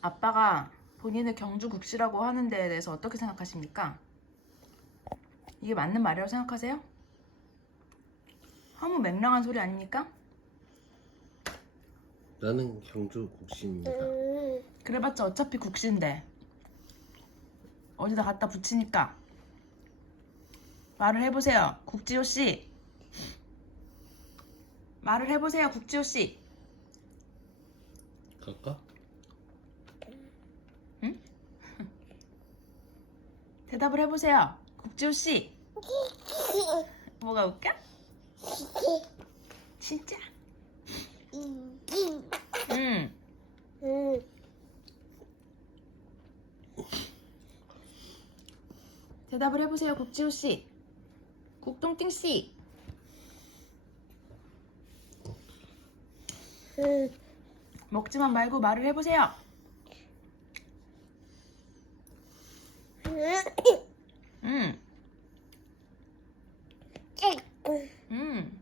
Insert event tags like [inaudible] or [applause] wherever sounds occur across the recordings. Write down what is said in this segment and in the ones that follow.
아빠가 본인을 경주국시라고 하는 데에 대해서 어떻게 생각하십니까? 이게 맞는 말이라고 생각하세요? 너무 맹랑한 소리 아닙니까? 나는 경주 국시입니다. 그래봤자 어차피 국시인데 어디다 갖다 붙이니까 말을 해보세요. 국지호 씨. 말을 해보세요 국지호 씨. 갈까? [laughs] 대답을 해보세요. 국지호 씨. 뭐가 웃겨? 진짜? 응. 대답을 해보세요 국지호 씨 국동띵 씨. 먹지만 말고 말을 해보세요. 응 응,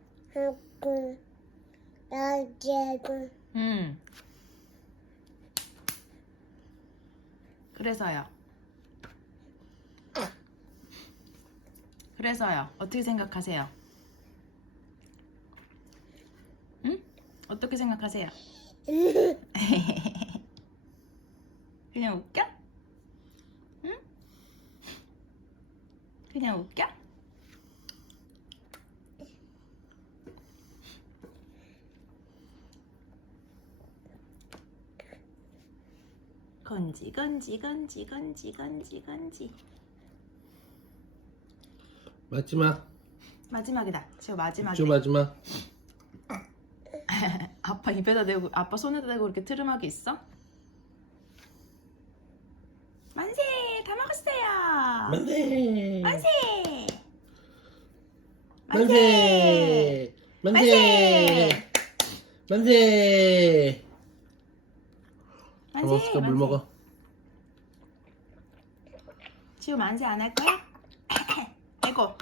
응. 그래서요. 그래서요. 어떻게 생각하세요? 응? 어떻게 생각하세요? [laughs] 그냥 웃겨? 응? 그냥 웃겨? 건지 건지 건지 건지 건지 건지 마지막. 마지막이다. 지금 마지막이다. 주 마지막. [laughs] 아빠 입에다 대고 아빠 손에다 대고 이렇게 트름하게 있어? 만세 다 먹었어요. 만세. 만세. 만세. 만세. 만세. 다 만세. 먹었으니까 물 만세. 먹어. 지우 만세 안 할 거야? 아이고.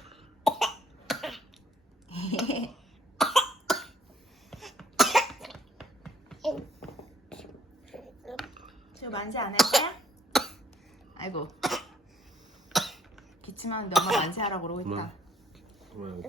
지우 만세 안 할 거야? 아이고. 기침하는데 엄마 만세하라고 그러고 있다. 엄마. 엄마.